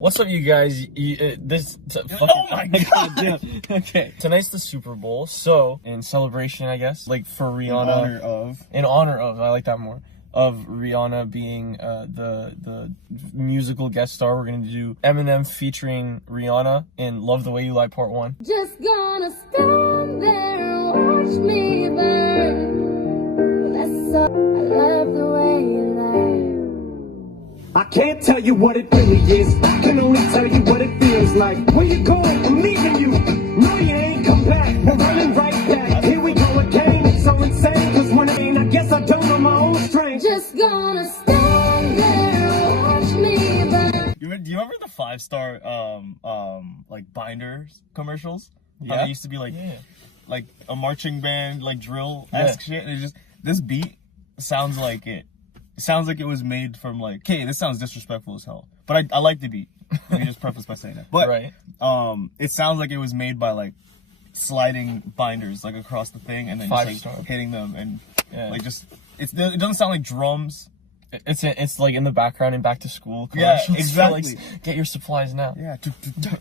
What's up, you guys? Oh my god, damn. Okay. Tonight's the Super Bowl, so in celebration, I guess, like for Rihanna. In honor of, I like that more. Of Rihanna being the musical guest star, we're gonna do EMINEM featuring Rihanna in "Love the Way You Lie" Part 1. Just gonna stand there and watch me burn. That's all. I love the way you lie. I can't tell you what it really is. I can only tell you what it feels like. Where you going? I'm leaving you. No, you ain't come back. We're running right back. Here we go again. It's so insane. Cause when I ain't, I guess I don't know my own strength. Just gonna stand there and watch me burn. Do you remember the 5-star like binders commercials? Yeah. How they used to be like like a marching band, like drill-esque shit. And it just, this beat sounds like it. It sounds like it was made from like, okay, this sounds disrespectful as hell, but I like the beat. Let me just preface by saying that. But Right. it sounds like it was made by like sliding binders like across the thing and then just 5-star. like hitting them and Yeah. like just it doesn't sound like drums. It's like in the background in back to school Yeah, commercials. exactly. For, like, get your supplies now. Yeah.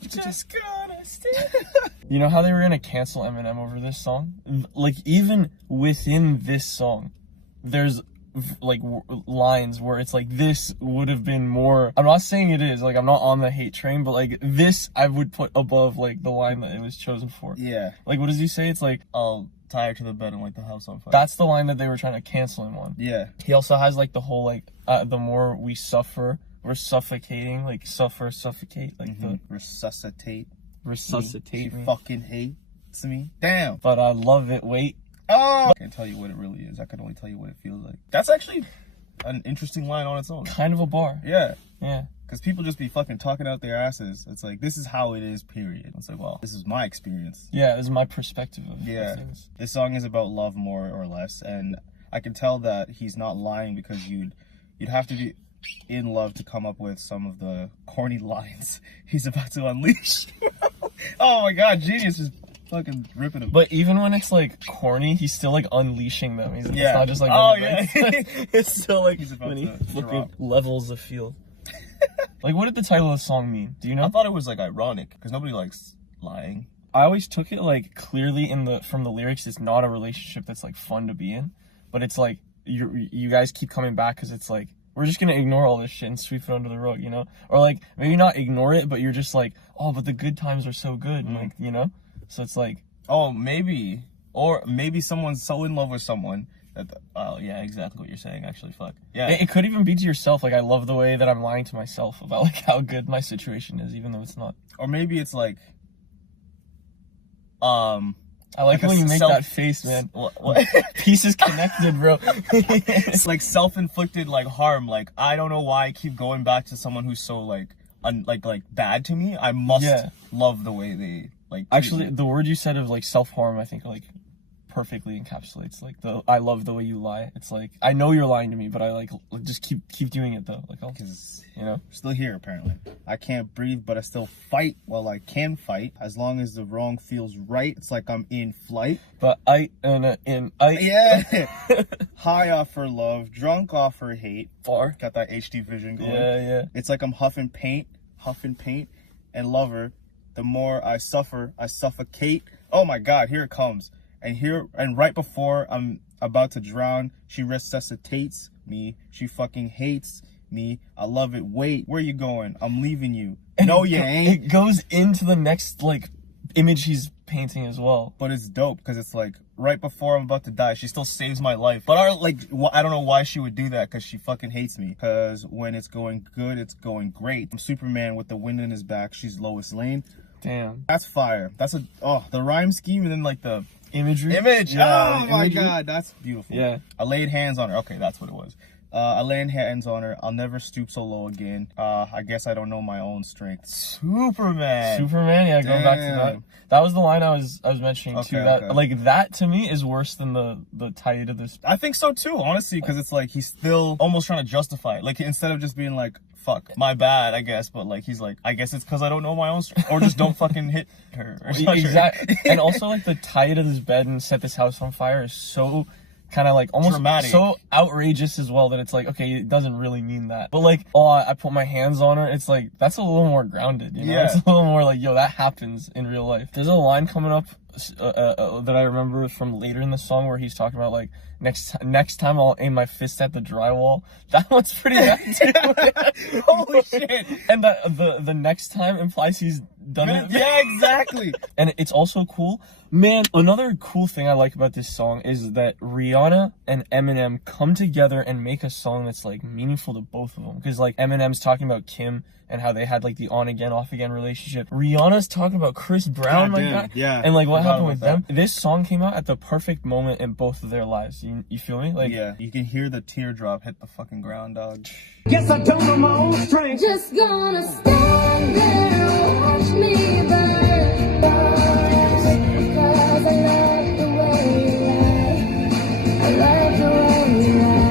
Just gonna stand. You know how they were gonna cancel Eminem over this song? Like, even within this song, there's like lines where it's like, this would have been more. I'm not saying it is, like, I'm not on the hate train, but like this I would put above like the line that it was chosen for. Yeah. Like, what does he say? It's like, I'll tie her to the bed and light the house on fire. that's the line that they were trying to cancel him on. Yeah. He also has like the whole like the more we suffer, we're suffocating, like suffocate, like the Resuscitate. resuscitate She me. fucking hates me. Damn. But I love it. Wait. Oh. I can't tell you what it really is. I can only tell you what it feels like. That's actually an interesting line on its own. Kind of a bar. Yeah. Yeah. Because people just be fucking talking out their asses. It's like, this is how it is, period. It's like, well, this is my experience. Yeah, this is my perspective of Yeah. things. This song is about love more or less. And I can tell that he's not lying because you'd have to be in love to come up with some of the corny lines he's about to unleash. Oh my god, Genius is fucking ripping him. But even when it's like corny, he's still like unleashing them. It's not just like, oh when he yeah, writes. It's still like He's about when he to fucking drop. levels the field. Like, what did the title of the song mean? Do you know? I thought it was like ironic because nobody likes lying. I always took it like clearly from the lyrics. It's not a relationship that's like fun to be in, but it's like you guys keep coming back because it's like, we're just gonna ignore all this shit and sweep it under the rug, you know? Or like, maybe not ignore it, but you're just like, oh, but the good times are so good, and like, you know? So it's like, Oh, maybe. Or maybe someone's so in love with someone that, oh, yeah, exactly what you're saying, actually, fuck. Yeah. it could even be to yourself, like, I love the way that I'm lying to myself about like how good my situation is, even though it's not. Or maybe it's like, I like when you make that face, man. What? Pieces connected, bro. It's like self-inflicted, like, harm. Like, I don't know why I keep going back to someone who's so, like, like bad to me. I must love the way they, like, treat Actually, me. the word you said of like self-harm, I think like perfectly encapsulates like I love the way you lie. It's like, I know you're lying to me, but I like just keep doing it though. Like, Because, you know, still here, apparently. I can't breathe, but I still fight while I can fight. As long as the wrong feels right, it's like I'm in flight. but Yeah. High off her love, drunk off her hate. far. Got that HD vision going. Yeah. It's like I'm huffing paint, and love her. The more I suffer, I suffocate. Oh my god, here it comes. And right before I'm about to drown, she resuscitates me. She fucking hates me. I love it. Wait, where you going? I'm leaving you. No, you ain't. It goes into the next like image he's painting as well. But it's dope because it's like right before I'm about to die, she still saves my life. But I don't know why she would do that, because she fucking hates me. Because when it's going good, it's going great. I'm Superman with the wind in his back. She's Lois Lane. Damn. That's fire. That's the rhyme scheme, and then like the Imagery. Yeah, oh my imagery. god, that's beautiful. Yeah. I laid hands on her. Okay, that's what it was. I laid hands on her. I'll never stoop so low again. I guess I don't know my own strength. Superman. Yeah, going back to that. That was the line I was mentioning too. That like, that to me is worse than the title of this. I think so too, honestly, because it's like he's still almost trying to justify it. Like, instead of just being like, fuck, my bad, I guess, but like, he's like, I guess it's because I don't know my own strength, or just don't fucking hit her. Or Exactly. And also like, the tie it to this bed and set this house on fire is so kind of like almost Dramatic. so outrageous as well that it's like, okay, it doesn't really mean that. But like, oh, I put my hands on her, it's like, that's a little more grounded, you know? Yeah. It's a little more like, yo, that happens in real life. There's a line coming up that I remember from later in the song where he's talking about like, next time I'll aim my fist at the drywall. That one's pretty bad too. Holy shit. And the next time implies he's done it. Yeah, exactly. And it's also cool. Man, another cool thing I like about this song is that Rihanna and Eminem come together and make a song that's like meaningful to both of them. Because like Eminem's talking about Kim and how they had like the on again, off again relationship. Rihanna's talking about Chris Brown, God like damn, that. yeah. And like what Forgot happened with about them. This song came out at the perfect moment in both of their lives. You feel me? Like, Yeah, you can hear the teardrop hit the fucking ground, dog. Guess I don't know my own strength. Just gonna stand there and watch me burn. Cause I love the way you lie. I love the way you lie.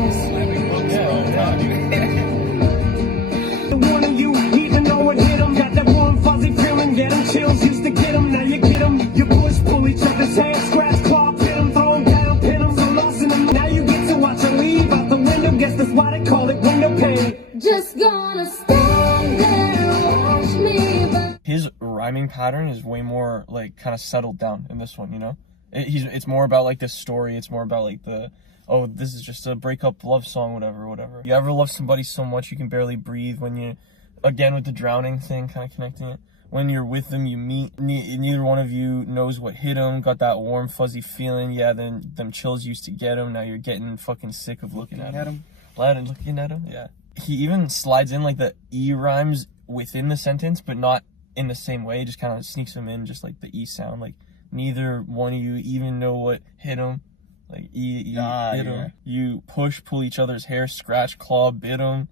One of you, even though it hit 'em, got that warm fuzzy feeling, get 'em chills, used to get 'em, now you get 'em. You push, pull each other's hair, scratch, claw, pin 'em, throw 'em down, pin 'em, so lost in 'em. Now you get to watch 'em leave out the window, guess that's why they call it window pane. Just gonna stand there and watch me burn. his rhyming pattern is way more like kind of settled down in this one, you know? It's more about like the story, it's more about like the, oh, this is just a breakup love song, whatever. You ever love somebody so much you can barely breathe when you, again with the drowning thing, kind of connecting it. When you're with them, you meet, neither one of you knows what hit them, got that warm, fuzzy feeling. Yeah, then them chills used to get them. Now you're getting fucking sick of looking at him. Looking at him, yeah. He even slides in like the E rhymes within the sentence, but not in the same way. Just kind of sneaks them in, just like the E sound. Like, neither one of you even know what hit them. Like, hit them. Yeah. You push, pull each other's hair, scratch, claw, bit them.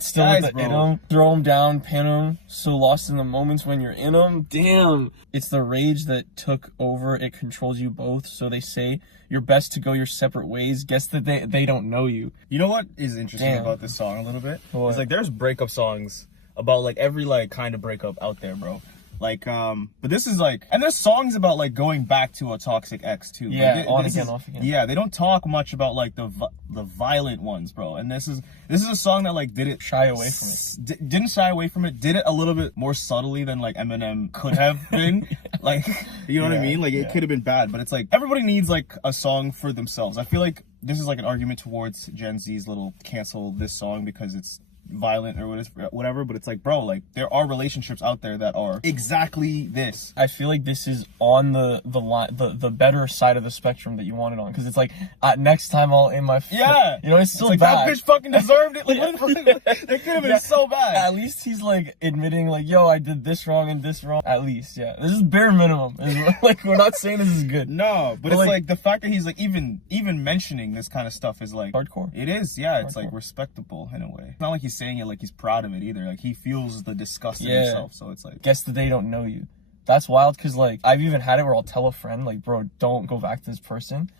Still Guys, with the bro. in 'em, throw 'em down, pin 'em, so lost in the moments when you're in 'em. Damn. It's the rage that took over, it controls you both, so they say you're best to go your separate ways. Guess that they don't know you. You know what is interesting Damn. about this song a little bit? What? It's like there's breakup songs about like every like kind of breakup out there, bro. Like but this is like, and there's songs about like going back to a toxic ex too. Yeah, Like, on this again, is- off again. Yeah, they don't talk much about like the violent ones, bro. And this is a song that like did it Shy away from it. Didn't shy away from it. Did it a little bit more subtly than like Eminem could have been. Like, you know what I Yeah, mean? Like it could have been bad, but it's like everybody needs like a song for themselves. I feel like this is like an argument towards Gen Z's little cancel this song because it's violent or whatever, but it's like, bro, like there are relationships out there that are exactly this. I feel like this is on the better side of the spectrum that you want it on, because it's like next time I'll in my Yeah, you know, it's still like bad. that bitch fucking deserved it. Like what the fuck? It could have been so bad. At least he's like admitting like, yo, I did this wrong and this wrong. At least, yeah, this is bare minimum. Like, we're not saying this is good. No, but it's like- like the fact that he's like even mentioning this kind of stuff is like Hardcore. It is, yeah. It's like Hardcore. respectable in a way. It's not like he's saying it like he's proud of it either. Like he feels the disgust in Yeah. himself. So it's like, Guess that they don't know you. That's wild, because like I've even had it where I'll tell a friend like, bro, don't go back to this person,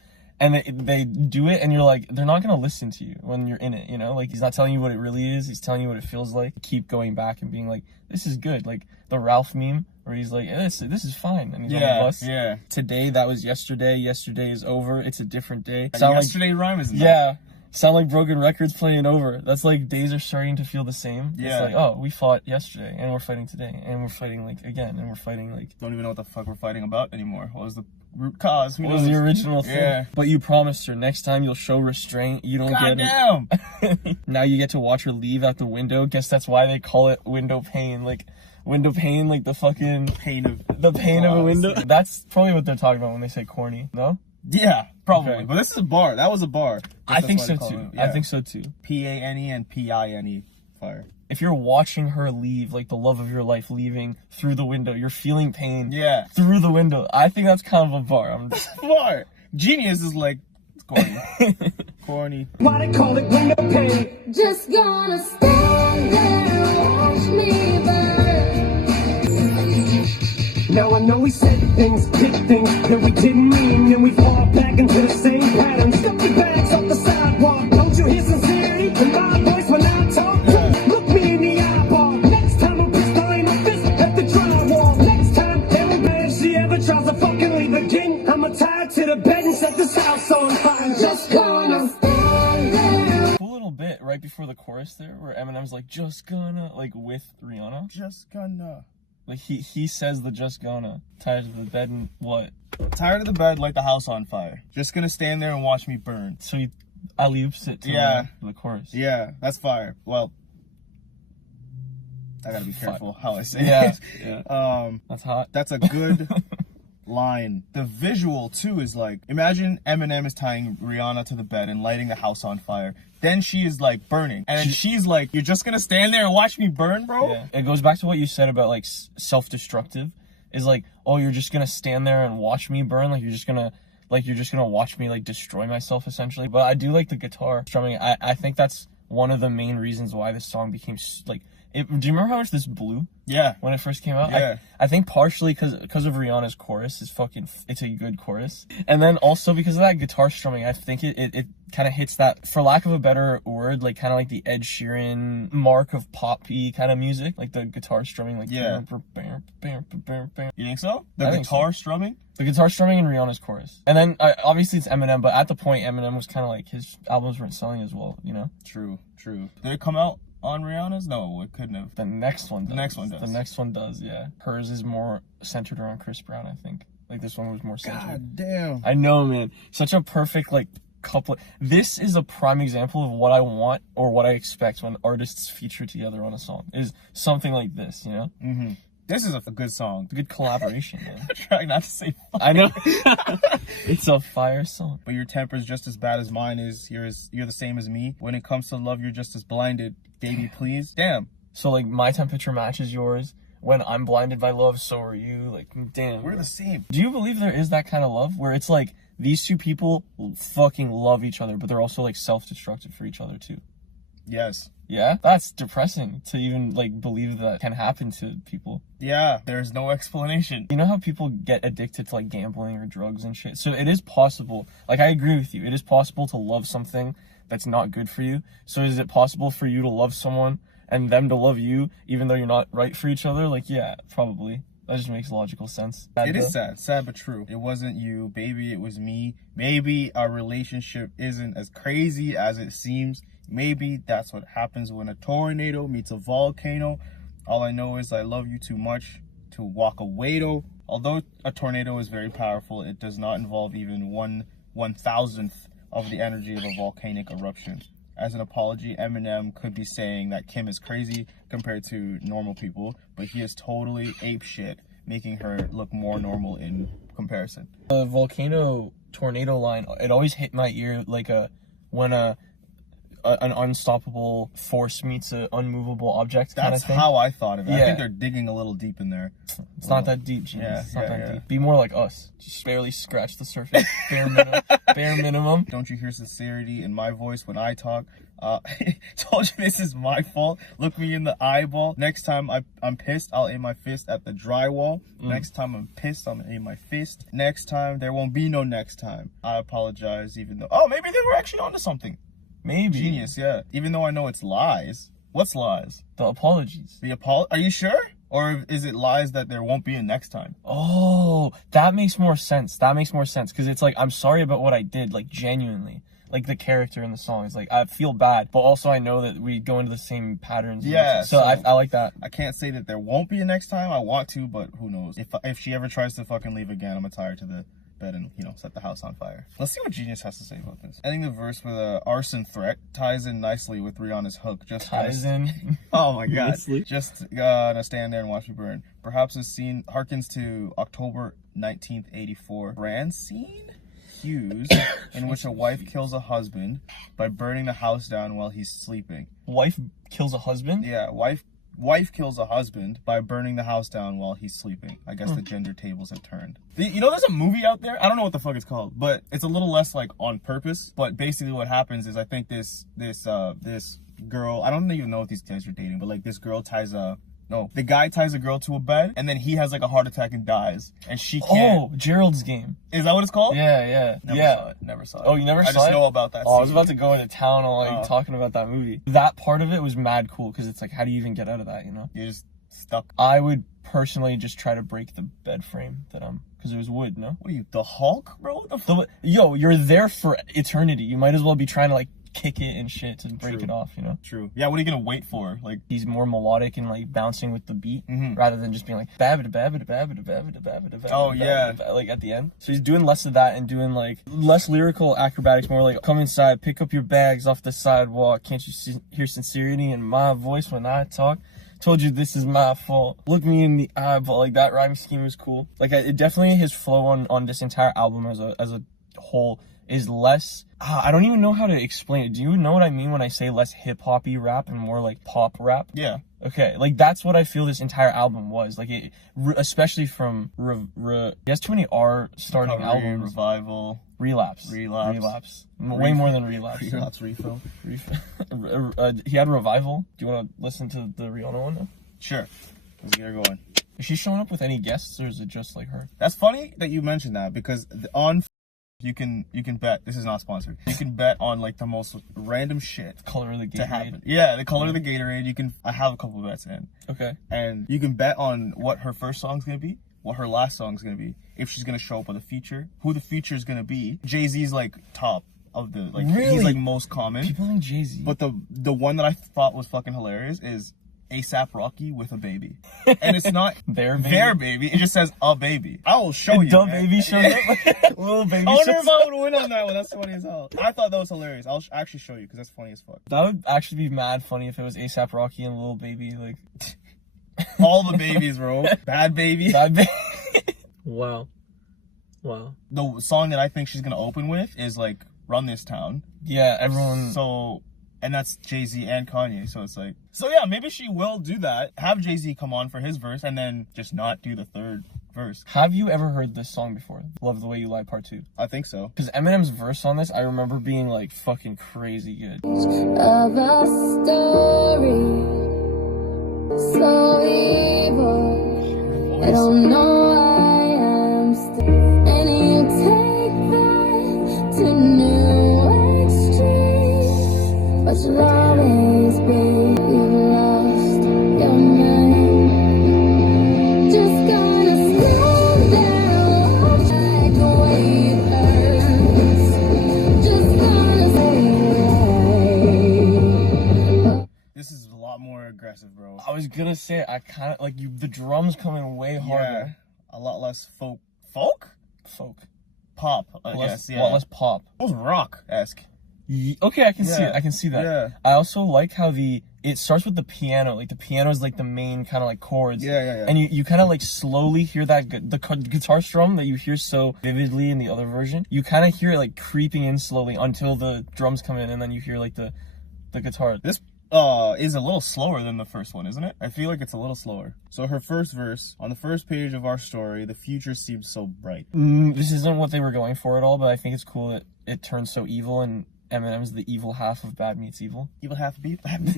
and they do it, and you're like, they're not gonna listen to you when you're in it, you know? Like, he's not telling you what it really is, he's telling you what it feels like. Keep going back and being like, this is good. Like the Ralph meme where he's like, this is fine, and he's on the bus. yeah. Today, that was yesterday. Yesterday is over. It's a different day. And Sound like, yesterday rhyme is yeah. Sound like broken records playing over. That's like days are starting to feel the same. Yeah. It's like, oh, we fought yesterday and we're fighting today and we're fighting like again and we're fighting like, don't even know what the fuck we're fighting about anymore. What was the root cause? Who what was knows? the original thing? Yeah. But you promised her next time you'll show restraint. You don't God get damn. it. Now you get to watch her leave out the window. Guess that's why they call it window pane. Like window pane, like the fucking Pain of the pane of a Oh, window. That's probably what they're talking about when they say corny. No? Yeah, probably. Okay. But this is a bar. That was a bar. I think That's so why they call too. it. I think so too. P-A-N-E and P-I-N-E. Fire. If you're watching her leave, like the love of your life leaving through the window, you're feeling pain Yeah. through the window. I think that's kind of a bar. I'm just, Bar. Genius is like, it's corny. Corny. Why they call it window pane? Just gonna stand there and watch me burn. Now I know we said things, did things that we didn't mean, and we fall back into the same pattern. Stuff your bags off the sidewalk. Don't you hear sincerity in my voice when I talk? Look me in the eyeball. Next time I'm pistol in my fist at the drywall. Next time, if she ever tries to fucking leave again, I'ma tie her to the bed and set this house on fire. Just gonna chorus there where Eminem's like, just gonna, like with Rihanna. Just gonna. Like he says the just gonna. Tired of the bed and what? Tired of the bed, light the house on fire. Just gonna stand there and watch me burn. So he alley-oops it to the chorus. Yeah, that's fire. Well, I gotta be careful how I say Yeah. it. Yeah. That's hot. That's a good line. The visual too is like, imagine Eminem is tying Rihanna to the bed and lighting the house on fire. Then she is like burning, and then she's like, "You're just gonna stand there and watch me burn, bro?" Yeah. It goes back to what you said about like self-destructive. Is like, oh, you're just gonna stand there and watch me burn. Like you're just gonna watch me like destroy myself essentially. But I do like the guitar strumming. I think that's one of the main reasons why this song became like. Do you remember how much this blew? Yeah. When it first came out? Yeah. I think partially because of Rihanna's chorus is it's a good chorus. And then also because of that guitar strumming, I think it kind of hits that, for lack of a better word, like kind of like the Ed Sheeran mark of pop-y kind of music. Like the guitar strumming, like yeah. You think so? The guitar strumming? The guitar strumming in Rihanna's chorus. And then obviously it's Eminem, but at the point Eminem was kind of like, his albums weren't selling as well, you know? True. Did it come out on Rihanna's? No, it couldn't have. The next one does. The next one does. The next one does, yeah. Hers is more centered around Chris Brown, I think. Like this one was more centered. God damn. I know, man. Such a perfect like couple. This is a prime example of what I want or what I expect when artists feature together on a song. Is something like this, you know? Mm-hmm. This is a good song. It's a good collaboration, man. I'm trying not to say fire. I know. It's a fire song. But your temper's just as bad as mine is. You're the same as me. When it comes to love, you're just as blinded. Baby, please. Damn. So like my temperature matches yours. When I'm blinded by love, so are you. Like, damn. We're the same. Do you believe there is that kind of love where it's like these two people fucking love each other, but they're also like self-destructive for each other too? Yes. Yeah? That's depressing to even like believe that can happen to people. Yeah, there's no explanation. You know how people get addicted to like gambling or drugs and shit? So it is possible. Like I agree with you. It is possible to love something that's not good for you. So is it possible for you to love someone and them to love you even though you're not right for each other? Like, yeah, probably. That just makes logical sense. It is sad but true. It wasn't you, baby, it was me. Maybe our relationship isn't as crazy as it seems. Maybe that's what happens when a tornado meets a volcano. All I know is I love you too much to walk away though. Although a tornado is very powerful, it does not involve even 1/1000th of the energy of a volcanic eruption. As an apology, Eminem could be saying that Kim is crazy compared to normal people, but he is totally ape shit, making her look more normal in comparison. The volcano tornado line, it always hit my ear like when an unstoppable force meets an unmovable object kind of thing. That's how I thought of it. Yeah. I think they're digging a little deep in there. It's not that deep, genius. Yeah, it's not that yeah. deep. Be more like us. Just barely scratch the surface. Bare minimum. Don't you hear sincerity in my voice when I talk? Told you this is my fault. Look me in the eyeball. Next time I'm pissed, I'll aim my fist at the drywall. Next time I'm pissed, I'm gonna aim my fist. Next time, there won't be no next time. I apologize even though... Oh, maybe they were actually onto something. Maybe. Genius, yeah. Even though I know it's lies. What's lies? The apologies. Are you sure? Or is it lies that there won't be a next time? Oh, that makes more sense. Because it's like, I'm sorry about what I did, like genuinely. Like the character in the song. It's like, I feel bad, but also I know that we go into the same patterns. Yeah. So I like that. I can't say that there won't be a next time. I want to, but who knows? If she ever tries to fucking leave again, I'm gonna tie her to the bed and, set the house on fire. Let's see what Genius has to say about this. I think the verse with a arson threat ties in nicely with Rihanna's hook. Oh my god. Just gonna stand there and watch me burn. Perhaps a scene harkens to October 19th, 84. Brand scene? Hughes, in which a wife kills a husband by burning the house down while he's sleeping. Wife kills a husband? Yeah, wife kills a husband by burning the house down while he's sleeping. I guess the gender tables have turned. There's a movie out there. I don't know what the fuck it's called, but it's a little less like on purpose. But basically what happens is I think this girl, I don't even know if these guys are dating, but like this girl the guy ties a girl to a bed and then he has like a heart attack and dies and she can't. Oh, Gerald's Game. Is that what it's called? Yeah. Never saw it. Oh, you never saw it? I just know about that. Oh, I was about to go into town on talking about that movie. That part of it was mad cool because it's like, how do you even get out of that, You're just stuck. I would personally just try to break the bed frame because it was wood, no? What are you, the Hulk, bro? Yo, you're there for eternity. You might as well be trying to like kick it and shit to break True. it off, you know? True. Yeah, what are you gonna wait for? Like, He's more melodic and like bouncing with the beat rather than just being like Oh, yeah. like at the end. So he's doing less of that and doing like less lyrical acrobatics, more like come inside, pick up your bags off the sidewalk. Can't you hear sincerity in my voice when I talk? Told you this is my fault. Look me in the eyeball. Like that rhyming scheme was cool. Like it definitely his flow on this entire album as a whole is less. I don't even know how to explain it. Do you know what I mean when I say less hip hoppy rap and more like pop rap? yeah. Okay, like that's what I feel this entire album was. Like it, especially from he has too many R starting Recovery, albums. Revival. Relapse. Way more than relapse. Relapse, refill. He had Revival. Do you want to listen to the Rihanna one now? Sure. Let's get her going. Is she showing up with any guests or is it just like her? That's funny that you mentioned that because on you can bet, this is not sponsored, you can bet on like the most random shit Color of the to happen. Gatorade. Yeah, the color of the Gatorade. I have a couple bets in. Okay. And you can bet on what her first song's gonna be, what her last song's gonna be, if she's gonna show up with a feature, who the feature's gonna be. Jay-Z's like top of the like Really? he's like most common. People think Jay-Z. But the one that I thought was fucking hilarious is ASAP Rocky with a baby. And it's not Their baby? their baby, it just says a baby. I will show you. Dumb man. baby shows up. Little baby I wonder shows if I would win on that one. That's funny as hell. I thought that was hilarious. I'll actually show you because that's funny as fuck. That would actually be mad funny if it was ASAP Rocky and Lil Baby, like All the babies, bro. Bad baby. that baby. Wow. The song that I think she's gonna open with is like Run This Town. Yeah, everyone. So, and that's Jay-Z and Kanye. So it's like, so yeah, maybe she will do that. Have Jay-Z come on for his verse and then just not do the third verse. Have you ever heard this song before? Love the Way You Lie Part 2. I think so. Because Eminem's verse on this, I remember being like fucking crazy good. Of a story so evil, I don't know I am still. And you take that to new extremes, but you'll always be, you've lost your mind. Just gonna stand there and watch like the way it hurts. Just gonna say This is a lot more aggressive, bro. I was gonna say, I kind of like the drums come in way Yeah, harder. a lot less folk, Folk. pop. I Less, guess, a lot less pop. Almost rock-esque. Okay, I can see Yeah. it. I can see that. Yeah. I also like how it starts with the piano. Like the piano is like the main kind of like chords. Yeah. And you kind of like slowly hear that the guitar strum that you hear so vividly in the other version. You kind of hear it like creeping in slowly until the drums come in, and then you hear like the guitar. This is a little slower than the first one, isn't it? I feel like it's a little slower. So her first verse, on the first page of our story, the future seems so bright. This isn't what they were going for at all, but I think it's cool that it turns so evil, and Eminem's the evil half of Bad Meets Evil. Evil have to be bad.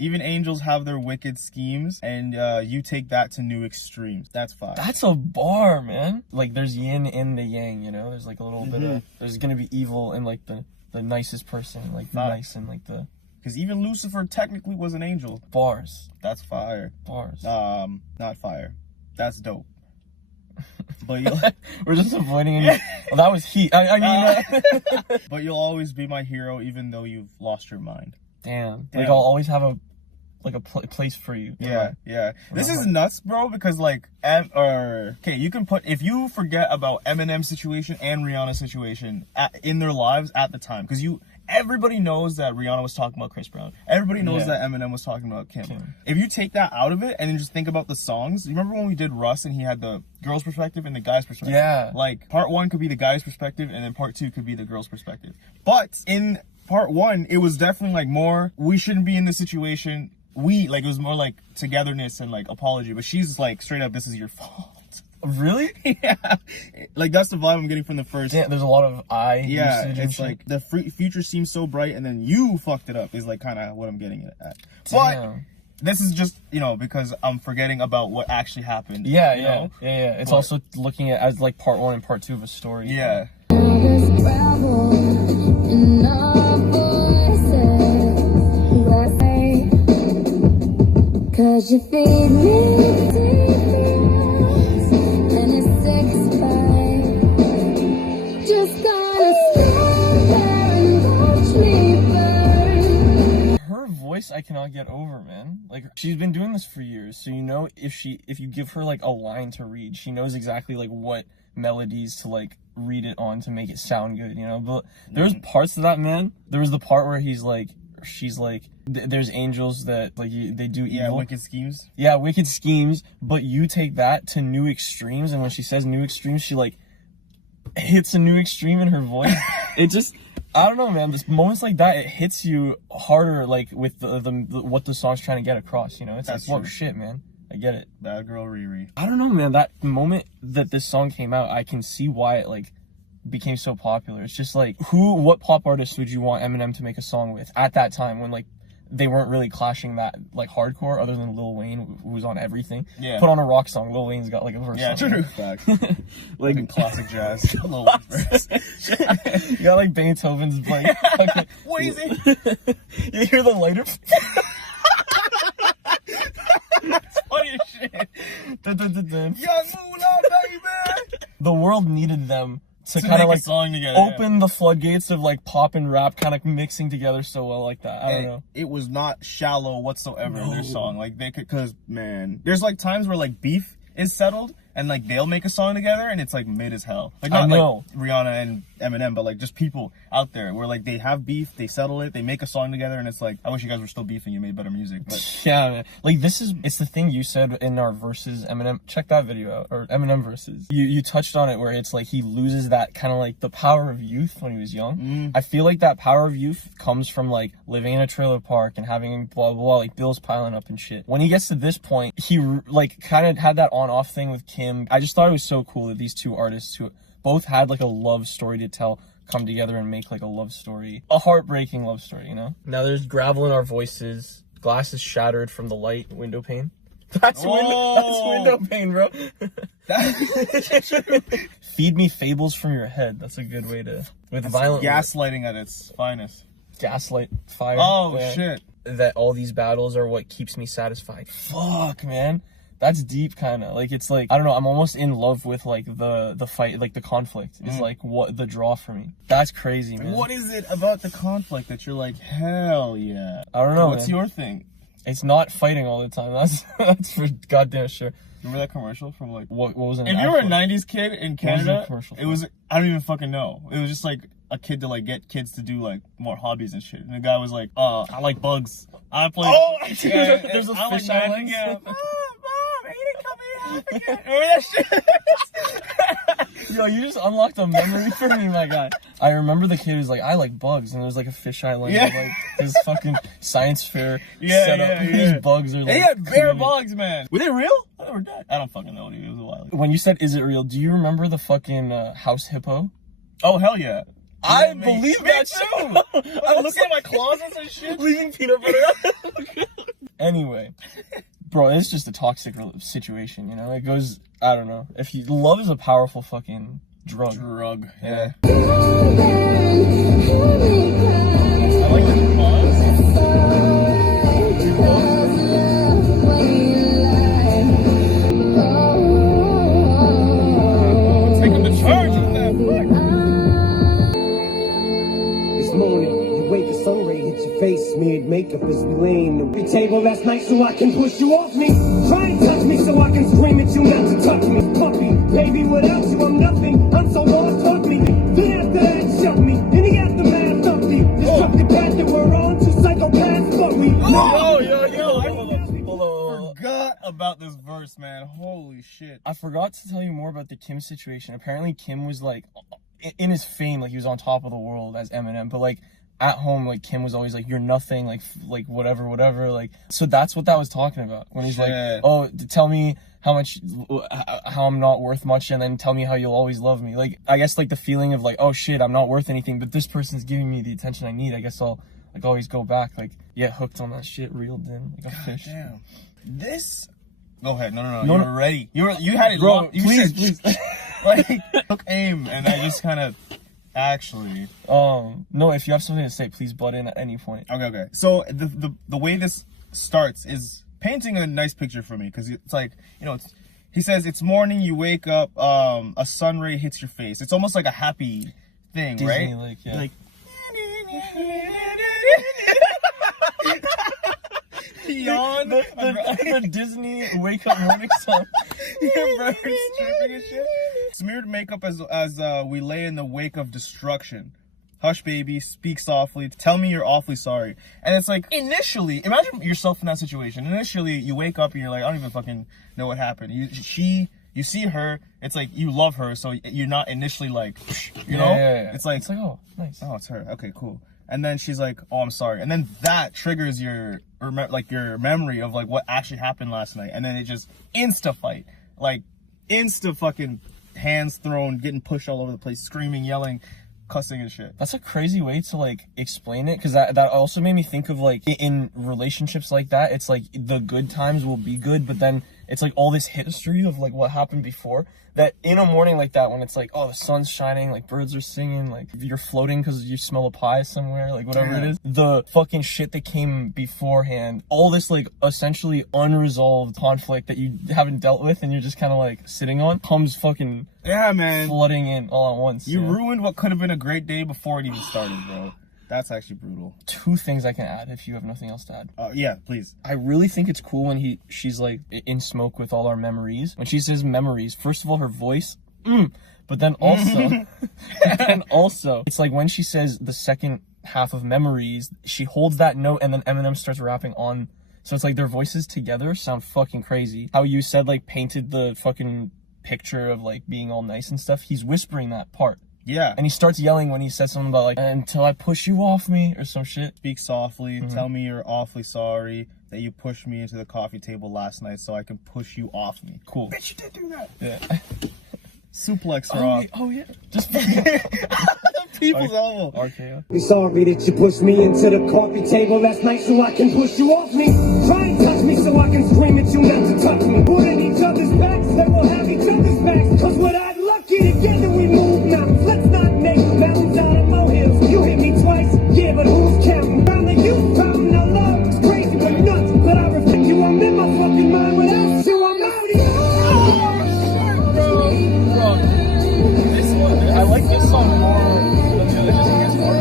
Even angels have their wicked schemes, and you take that to new extremes. That's fine. That's a bar, man. Like there's yin and the yang, you know? There's like a little bit of, there's gonna be evil in like the nicest person, like the nice and like the Because even Lucifer technically was an angel. bars. That's fire. Bars. Not fire. That's dope. But you'll, We're just avoiding any. Well, that was heat. I mean, but you'll always be my hero, even though you've lost your mind. damn. Damn. Like I'll always have a place for you. Yeah. This is nuts, bro, because like, okay, you can put, if you forget about Eminem's situation and Rihanna's situation in their lives at the time, because everybody knows that Rihanna was talking about Chris Brown. Everybody knows that Eminem was talking about Kim. If you take that out of it and then just think about the songs, you remember when we did Russ and he had the girl's perspective and the guy's perspective? Yeah. Like, part one could be the guy's perspective and then part two could be the girl's perspective. But in part one, it was definitely like more, we shouldn't be in this situation. It was more like togetherness and like apology. But she's like, straight up, this is your fault. Really? Yeah. Like, that's the vibe I'm getting from the first. Yeah, there's a lot of Yeah, usage and it's shit. like the future seems so bright, and then you fucked it up. Is like kind of what I'm getting at. But Damn. this is just because I'm forgetting about what actually happened. Yeah. you know? It's But- also looking at as like part one and part two of a story. Yeah. There's gravel in our voices. Let's say, 'cause you feed me secrets and it's 6 by. Just gonna stand there and watch me burn. cannot get over, man. Like, she's been doing this for years, so you know if you give her like a line to read, she knows exactly like what melodies to like read it on to make it sound good, you know. But there's parts of that, man. There was the part where she's like, there's angels that like they do evil. Yeah, wicked schemes. Yeah, wicked schemes. But you take that to new extremes, and when she says new extremes, she like hits a new extreme in her voice. It just, I don't know, man. There's moments like that, it hits you harder, like with the what the song's trying to get across. You know, it's That's like, whoa, true. shit, man. I get it. Bad girl Riri. I don't know, man. That moment that this song came out, I can see why it like became so popular. It's just like, what pop artist would you want Eminem to make a song with at that time when like they weren't really clashing that like hardcore, other than Lil Wayne, who was on everything. Yeah. Put on a rock song, Lil Wayne's got like a verse. Yeah, on true. it. Facts. Like In classic jazz. Lil Wayne's verse. you got like Beethoven's like fucking, What is it? you hear the lighter. That's funny as shit. Dun, dun, dun, dun. Young Moolah, baby. The world needed them to To kind make of like a song together. open the floodgates of like pop and rap kind of mixing together so well like that. I don't know. It was not shallow whatsoever in their song. Like they could, cause man, there's like times where like beef is settled and like they'll make a song together and it's like mid as hell. Like I not know. like Rihanna and Eminem, but like just people out there where like they have beef, they settle it, they make a song together, and it's like, I wish you guys were still beefing, you made better music. But Yeah, man. Like it's the thing you said in our verses Eminem. Check that video out, or Eminem verses. You touched on it where it's like he loses that kind of like the power of youth when he was young. I feel like that power of youth comes from like living in a trailer park and having blah blah blah, like bills piling up and shit. When he gets to this point, he like kind of had that on off thing with Kim. I just thought it was so cool that these two artists who both had like a love story to tell come together and make like a love story, a heartbreaking love story, you know. Now there's gravel in our voices. Glass is shattered from the light window pane. That's window pane, bro. Feed me fables from your head. That's a good way to, with violent gaslighting at its finest. gaslight fire. Oh Yeah. shit. That all these battles are what keeps me satisfied. Fuck, man. That's deep, kind of. Like, it's like, I don't know, I'm almost in love with, like, the fight, like, the conflict. It's, like, what the draw for me. That's crazy, man. What is it about the conflict that you're like, hell yeah? I don't know, What's man. your thing? It's not fighting all the time. That's for goddamn sure. Remember that commercial from like, What was it? if you were a 90s kid in was Canada, that commercial it was, I don't even fucking know. It was just like a kid to like get kids to do like more hobbies and shit. And the guy was like, I like bugs. I play. Oh, I see. There's a I like fish magic, island. yeah. Mom, he didn't come here. Remember that shit? Yo, you just unlocked a memory for me, my guy. I remember the kid was like, I like bugs, and there was like a fish island, Yeah. with, like this fucking science fair Yeah, set up. yeah, yeah. These bugs are like. They had bare created. bugs, man. Were they real? Or dead? I don't fucking know, dude. It was a while ago. When you said, "Is it real?" Do you remember the fucking house hippo? Oh hell yeah. I Me believe me that too. too. I'm looking at my closets and shit. leaving peanut butter. Anyway, bro, it's just a toxic situation, you know. It goes, I don't know. Love is a powerful fucking drug. Yeah. Yeah. I like the pause. Taking the charge with that. This morning, you wake, the sun ray hits your face, smeared makeup as we lay in the table last night so I can push you off me. Try and touch me so I can scream at you not to touch me. Puppy, baby, without you I'm nothing. I'm so lost, fuck me. Then after that, shut me. In the aftermath, dump me. Destructive path that we're on, two psychopaths, fuck me. Forgot about this verse, man. Holy shit. I forgot to tell you more about the Kim situation. Apparently, Kim was like, in his fame, like he was on top of the world as Eminem, but like at home, like Kim was always like, "You're nothing," like whatever, like. So that's what that was talking about when he's Shit. like, "Oh, tell me how I'm not worth much, and then tell me how you'll always love me." Like, I guess like the feeling of like, "Oh shit, I'm not worth anything, but this person's giving me the attention I need. I guess I'll like always go back, like get hooked on that shit, reeled in like a fish." Damn. This. Go ahead. No. No, You no. were ready. You had it Bro, locked. You please. said, like took aim, and I just kind of actually. No, if you have something to say, please butt in at any point. Okay. So the way this starts is painting a nice picture for me, because it's like, you know, he says it's morning, you wake up, a sun ray hits your face. It's almost like a happy thing, Disney, right? like, yeah. Like Yawn. The Disney wake up morning song. Your birds chirping and shit. Smeared makeup as we lay in the wake of destruction. Hush, baby, speak softly. Tell me you're awfully sorry. And it's like, initially, imagine yourself in that situation. Initially, you wake up and you're like, I don't even fucking know what happened. You see her, it's like you love her, so you're not initially like, you know? Yeah. It's like, oh, nice. oh, it's her. Okay, cool. And then she's like, oh, I'm sorry. And then that triggers your memory of like what actually happened last night. And then it just insta fight. Like, insta fucking hands thrown, getting pushed all over the place, screaming, yelling, cussing and shit. That's a crazy way to like explain it, because that also made me think of like in relationships like that, it's like the good times will be good, but then it's like all this history of like what happened before, that in a morning like that when it's like, oh, the sun's shining, like birds are singing, like you're floating because you smell a pie somewhere, like whatever it is, the fucking shit that came beforehand, all this like essentially unresolved conflict that you haven't dealt with and you're just kind of like sitting on, comes fucking flooding in all at once. You ruined what could have been a great day before it even started, bro. That's actually brutal. 2 things I can add if you have nothing else to add. Yeah, please. I really think it's cool when she's like in smoke with all our memories. When she says memories, first of all, her voice, but then also, it's like when she says the second half of memories, she holds that note and then Eminem starts rapping on. So it's like their voices together sound fucking crazy. How you said like painted the fucking picture of like being all nice and stuff. He's whispering that part. Yeah. And he starts yelling when he says something about like, until I push you off me or some shit. Speak softly. Tell me you're awfully sorry that you pushed me into the coffee table last night so I can push you off me. Cool. Bitch, you did do that. Yeah. Suplex her off. Oh yeah. Just People's elbow. RKO. Be sorry that you pushed me into the coffee table last night so I can push you off me. Try and touch me so I can scream at you not to touch me. Put in each other's backs, then we'll have each other's backs. Cause we're that lucky together we move mountains. Let's not make mountains out of molehills. You hit me twice, yeah, but who's counting? Found that you found our love. It's crazy, we're nuts, but I respect you. I'm in my fucking mind without you. I'm out of here. I like this song more than the other just because it's more.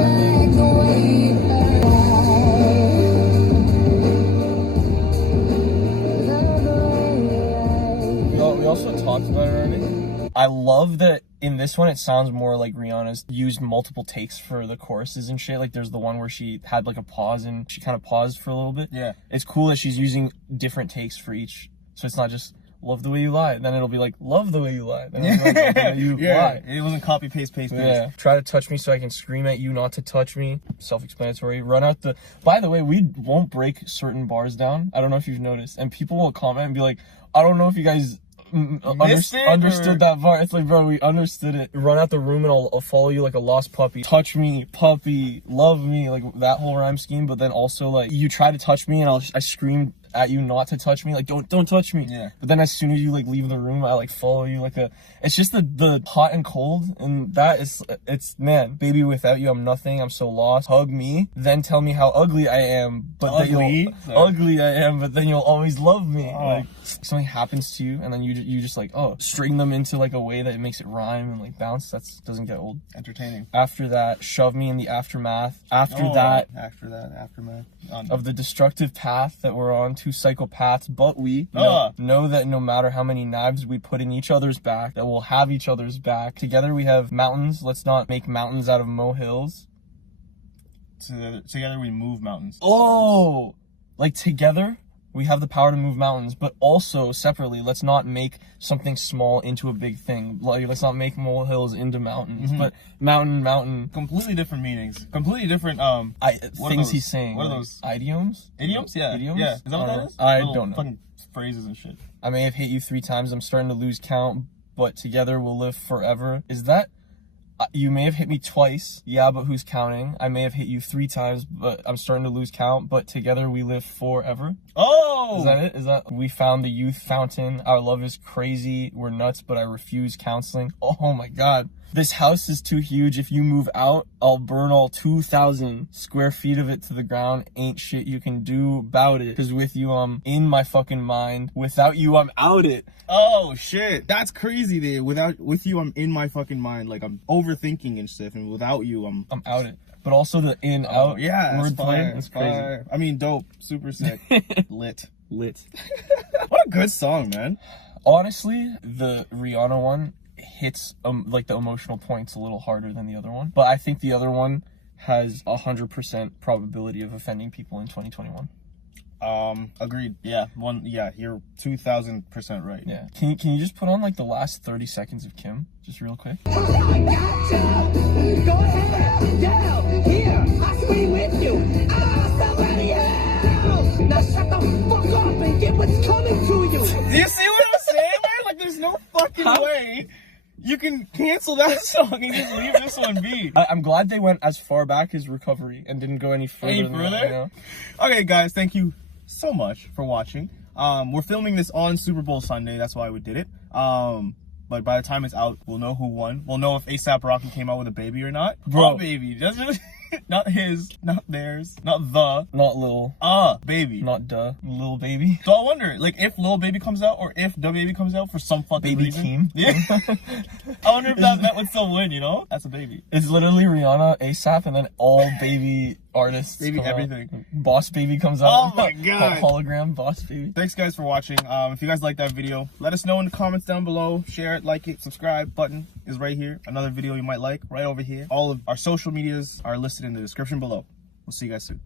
We also talked about it already. I love that in this one it sounds more like Rihanna's used multiple takes for the choruses and shit. Like there's the one where she had like a pause and she kind of paused for a little bit. Yeah. It's cool that she's using different takes for each. So it's not just love the way you lie. Then it'll be like, love the way you lie. Then it'll be like, love the way you lie. It wasn't copy, paste. Yeah. Try to touch me so I can scream at you not to touch me. Self-explanatory. Run out the... By the way, we won't break certain bars down. I don't know if you've noticed. And people will comment and be like, I don't know if you guys understood that bar. It's like, bro, we understood it. Run out the room and I'll follow you like a lost puppy. Touch me, puppy, love me. Like that whole rhyme scheme. But then also like, you try to touch me and I scream at you not to touch me, like don't touch me. Yeah. But then as soon as you like leave the room, I like follow you like a. It's just the hot and cold, and that is man, baby, without you I'm nothing. I'm so lost. Hug me, then tell me how ugly I am, but ugly I am, but then you'll always love me. Like something happens to you, and then you just like string them into like a way that makes it rhyme and like bounce. That doesn't get old. Entertaining. After that, shove me in the aftermath. Aftermath of the destructive path that we're on. 2 psychopaths, but we know that no matter how many knives we put in each other's back, that we'll have each other's back. Together we have mountains. Let's not make mountains out of molehills. Together we move mountains. Oh, like together we have the power to move mountains, but also separately, let's not make something small into a big thing. Like, let's not make molehills into mountains, but mountain. Completely different meanings. Completely different, things he's saying. What are like, those? Idioms? Idioms? Yeah. Idioms? Yeah. Is that what that is? I Little don't know. Fucking phrases and shit. I may have hit you 3 times. I'm starting to lose count, but together we'll live forever. Is that... you may have hit me twice. Yeah, but who's counting? I may have hit you 3 times, but I'm starting to lose count. But together we live forever. Oh! Is that it? Is that... We found the youth fountain. Our love is crazy. We're nuts, but I refuse counseling. Oh my God. This house is too huge. If you move out, I'll burn all 2,000 square feet of it to the ground. Ain't shit you can do about it. Cause with you, I'm in my fucking mind. Without you, I'm out it. Oh shit. That's crazy, dude. With you, I'm in my fucking mind. Like I'm overthinking and stuff. And without you, I'm out it. but also the in Oh, out yeah, that's wordplay. fire. It's crazy. Fire. I mean, dope. Super sick. Lit. Lit. What a good song, man. Honestly, the Rihanna one hits like the emotional points a little harder than the other one, but I think the other one has 100% probability of offending people in 2021. Agreed. Yeah, you're 2000% right. Yeah. Can you just put on like the last 30 seconds of Kim, just real quick? Go ahead, yell, here, I scream with you. Somebody else. Now shut the fuck up and get what's coming to you. Do you see what I'm saying, man? Like, there's no fucking way you can cancel that song and just leave this one be. I'm glad they went as far back as Recovery and didn't go any further. Than that, you know? Okay, guys, thank you so much for watching. We're filming this on Super Bowl Sunday. That's why we did it. But by the time it's out, we'll know who won. We'll know if A$AP Rocky came out with a baby or not. Bro. A baby. Not his, not theirs, not Not Lil. baby. Not duh. Lil Baby. So I wonder, like, if Lil Baby comes out or if Da Baby comes out for some fucking Baby reason. Keem. Yeah. I wonder if that would still win, you know? That's a baby. It's literally Rihanna, A$AP, and then all baby artists. Baby come out. everything. Boss Baby comes out. Oh my God. Hologram Boss Baby. Thanks, guys, for watching. If you guys like that video, let us know in the comments down below. Share it, like it, subscribe button is right here. Another video you might like right over here. All of our social medias are listed in the description below. We'll see you guys soon.